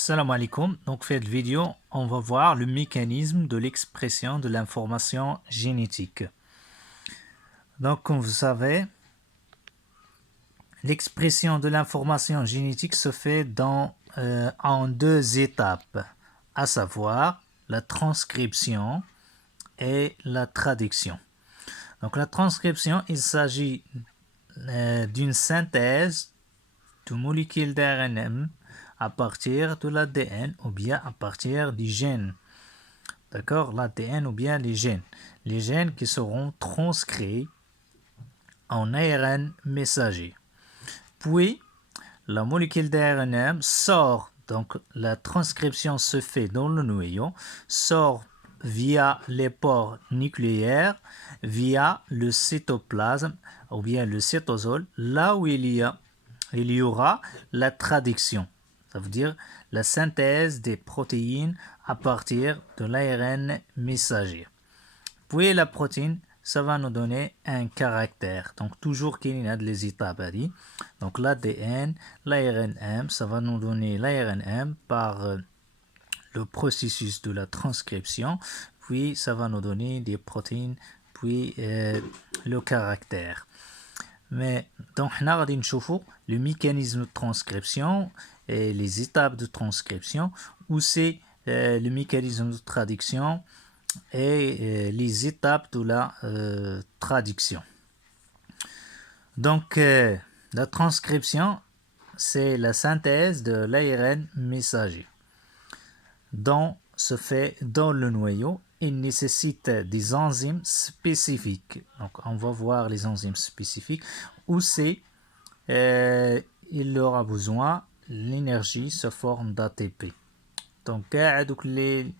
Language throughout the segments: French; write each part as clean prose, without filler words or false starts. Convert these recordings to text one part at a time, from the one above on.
Salam alaikum. Donc, cette vidéo, on va voir le mécanisme de l'expression de l'information génétique. Donc, comme vous savez, l'expression de l'information génétique se fait en deux étapes, à savoir la transcription et la traduction. Donc, la transcription, il s'agit d'une synthèse de molécules d'ARN à partir de l'ADN ou bien à partir du gène. D'accord? L'ADN ou bien les gènes. Les gènes qui seront transcrits en ARN messager. Puis, la molécule d'ARN sort, donc la transcription se fait dans le noyau, sort via les pores nucléaires, via le cytoplasme ou bien le cytosol, là où il y aura la traduction. Ça veut dire la synthèse des protéines à partir de l'ARN messager. Puis la protéine, ça va nous donner un caractère. Donc toujours qu'il y a des étapes. Donc l'ADN, l'ARNM, ça va nous donner l'ARNM par le processus de la transcription. Puis ça va nous donner des protéines, puis le caractère. Mais donc on va voir le mécanisme de transcription et les étapes de transcription, ou c'est le mécanisme de traduction et les étapes de la traduction. Donc la transcription, c'est la synthèse de l'ARN messager dont se fait dans le noyau. Il nécessite des enzymes spécifiques. Donc, on va voir les enzymes spécifiques où c'est il aura besoin l'énergie sous forme d'ATP. Donc, les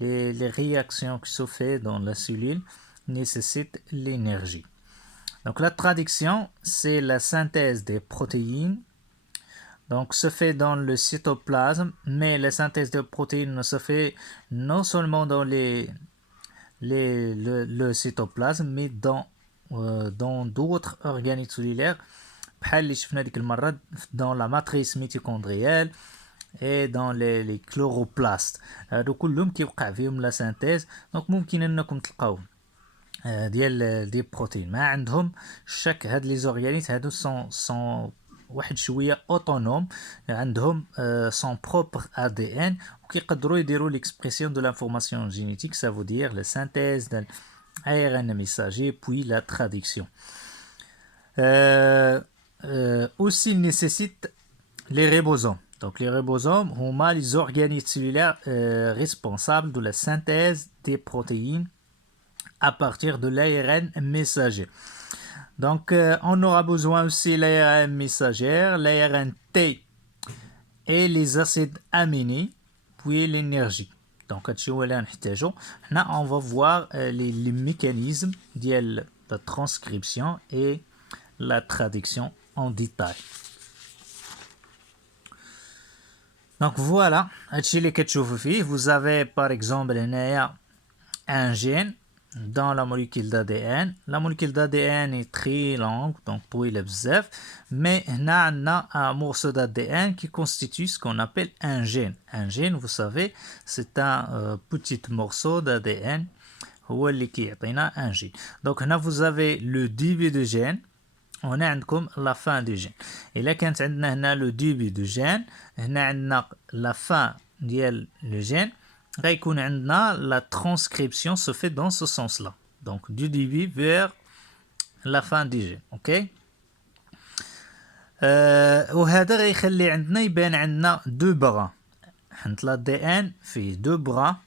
réactions qui se font dans la cellule nécessitent l'énergie. Donc, la traduction, c'est la synthèse des protéines. Donc, se fait dans le cytoplasme, mais la synthèse de protéines se fait non seulement dans le cytoplasme, mais dans d'autres organes cellulaires, dans la matrice mitochondriale et dans les chloroplastes. هادو كلهم كيوقع فيهم لا سانتيز. دونك ممكن انكم تلقاو ديال بروتين ما عندهم شك. هاد لي زورغانيت هادو سون واحد شويه اوتونوم، عندهم son propre ADN وكيقدروا يديروا l'expression de l'information génétique, ça veut dire la synthèse d'un ARN messager puis la traduction. Aussi il nécessite les ribosomes. Donc les ribosomes sont les organes cellulaires responsables de la synthèse des protéines à partir de l'ARN messager. Donc, on aura besoin aussi de l'ARN messagère, l'ARN T et les acides aminés, puis l'énergie. Donc, on va voir les mécanismes de la transcription et la traduction en détail. Donc, voilà, vous avez par exemple un gène dans la molécule d'ADN. La molécule d'ADN est très longue, donc طويلة بزاف, mais on a un morceau d'ADN qui constitue ce qu'on appelle un gène. Un gène, vous savez, c'est un petit morceau d'ADN هو اللي كيعطينا un gène. Donc là vous avez le début de gène, on a عندكم la fin du gène. إلا كانت عندنا هنا le début du gène, هنا عندنا la fin ديال le gène. La transcription se fait dans ce sens-là. Donc, du début vers la fin du gène. OK? وهذا غيخلي عندنا يبان عندنا deux bras. l'ADN fait deux bras.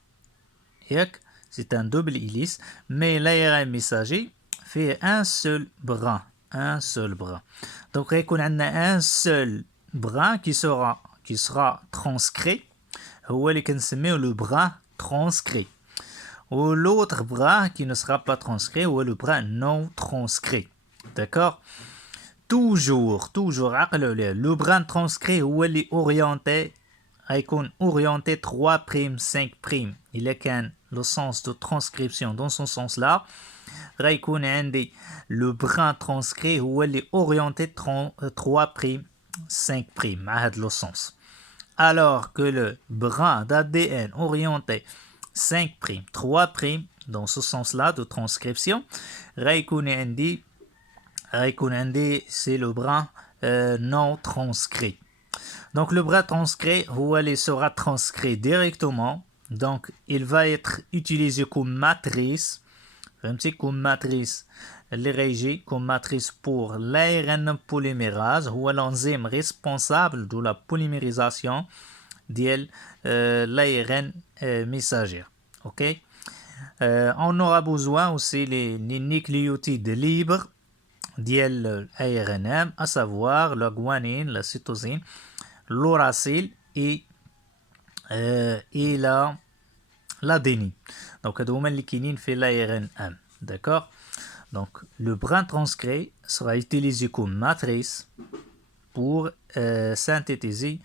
C'est un double hélice. Mais l'ARN messager fait un seul bras. Un seul bras. Donc, غيكون عندنا un seul bras qui sera transcrit. هو اللي كنسميه le bras transcrit. Ou l'autre bras qui ne sera pas transcrit ou le bras non transcrit. D'accord? Toujours le bras transcrit هو اللي orienté هيكون orienté 3', 5'. Il est qu'un le sens de transcription dans ce sens là. غيكون عندي le bras transcrit هو اللي orienté 3', 5'. مع هذا le sens. alors que le brin d'ADN orienté 5', 3', dans ce sens-là de transcription, غيكون عندي c'est le brin non transcrit. Donc le brin transcrit il sera transcrit directement, donc il va être utilisé comme matrice, comme matrice comme matrice pour l'ARN polymérase, هو l'enzyme responsable de la polymérisation de l'ARN messager. Ok? On aura besoin aussi les nucléotides libres de l'ARN, à savoir la guanine, la cytosine, l'uracile et l'adénine. Donc, هذوما اللي كاينين في l'ARN. D'accord? Donc, le brin transcrit sera utilisé comme matrice pour synthétiser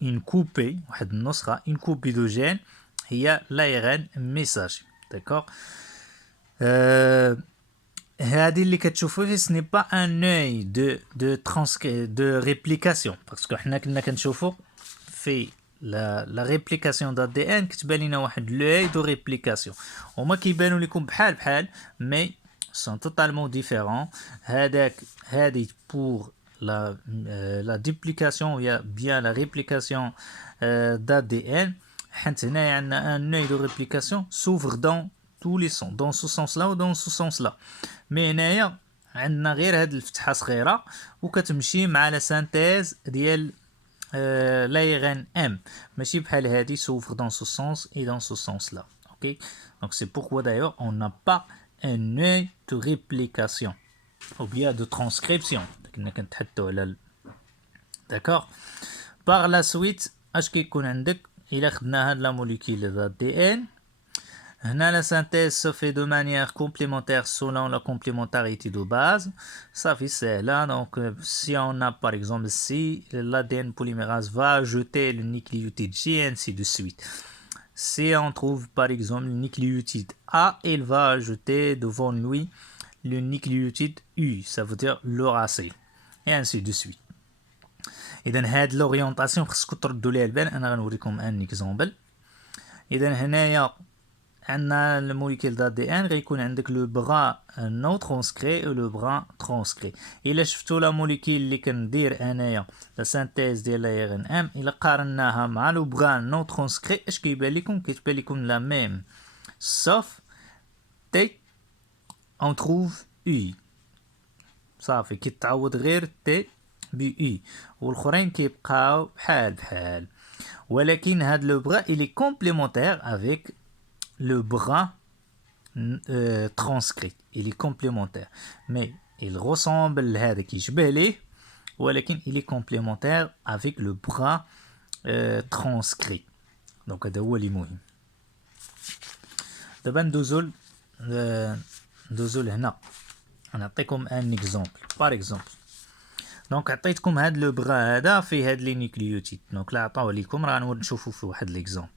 une coupée, une coupée de gènes, il y a l'ARN messager. D'accord? هذه اللي كتشوفوا فيه ce n'est pas un œil de réplication, parce que حنا كنا كنشوفوا في la réplication d'ADN كتبان لنا واحد l'œil de réplication, هما كيبانوا لكم بحال mais sont totalement différents. هذه pour la duplication ou bien la réplication d'ADN. حيت هنايا عندنا un œil de réplication s'ouvre dans tous les sens, dans ce sens-là ou dans ce sens-là. Mais هنايا عندنا غير هاد الفتحة صغيرة وكتمشي مع la synthèse ديال l'ARN M. ماشي بحال هادي s'ouvre dans ce sens et dans ce sens-là. Ok? Donc c'est pourquoi d'ailleurs on n'a pas un œil de réplication ou bien de transcription. D'accord? Par la suite, اش كيكون عندك إلا خدنا هاد لا موليكول d'ADN. La synthèse se fait de manière complémentaire selon la complémentarité de base. Ça fait cela. Donc, si on a par exemple si l'ADN polymérase va ajouter le nucléotide G et ainsi de suite. Si on trouve par exemple le nucléotide A, il va ajouter devant lui le nucléotide U, ça veut dire l'uracile, et ainsi de suite. إذن هاد l'orientation خصكم تردوا ليها البال. أنا غنوريكم ان اكزامبل. إذن هنايا عندنا الموليكول d'ADN غيكون عندك لو بغا نو ترانسكري و لو بغا ترانسكري. الا شفتوا لا موليكول اللي كندير انايا لا سانتيز ديال لا ان ام الا قارناها مع لو بغا نو ترانسكري اش كيبان لكم؟ كتبان لكم لا ميم sauf تي on trouve U. صافي كيتعوض غير تي ب U والاخرين كيبقاو بحال ولكن هاد لو بغا il est complémentaire avec le brin transcrit. Il est complémentaire. Mais il ressemble à هذا كيشبه ليه ولكن il est complémentaire avec le brin transcrit. Donc هذا هو اللي مهم. دابا ندوزو لهنا نعطيكم ان اكزامبل. باغ اكزامبل دونك عطيتكم هاد لو بغا هذا فيه هاد لي نيكليوتيد. دونك لا عطاوه ليكم راه نشوفوا في واحد ليكزامبل.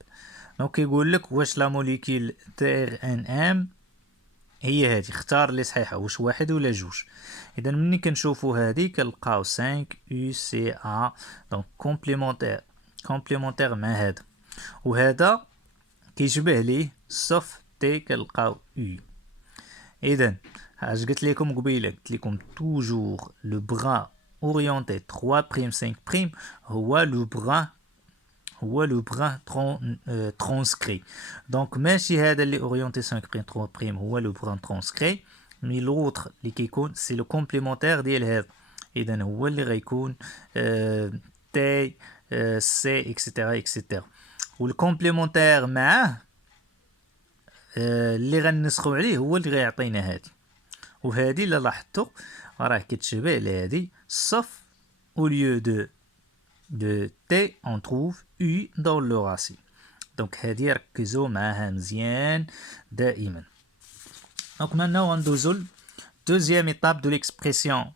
دونك كيقول لك واش لا موليكول تي ان ام هي هذه، اختار اللي صحيحه واش واحد ولا جوج. اذا ملي كنشوفوا هذه كنلقاو 5 يو سي ا دونك كومبليمونتير مع هذا وهذا كيشبه ليه صف تي كنلقاو يو. اذا اش قلت لكم قبيله؟ قلت لكم توجور لو بغا اورينتي 3 5 هو لو بغا transcrit. Donc ماشي هذا اللي اورينتي 5 3 هو لو بغا transcrit، مي l'autre اللي كيكون سي لو كومبليمونتير ديال هذا. اذا هو اللي غيكون تي سي اكسيتيرا والكومبليمونتير معاه اللي غنسخو عليه هو اللي غيعطينا هذه. وهذه اللي لاحظتوا راه كتشبه لهذه sauf au lieu de T on trouve U dans le racine. Donc هذه ركزوا معاها مزيان دائما. Donc maintenant on ندوزو deuxième étape de l'expression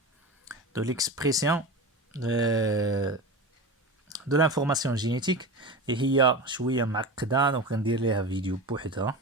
de l'information génétique. et هي شويه معقده دونك غندير ليها فيديو بوحدها.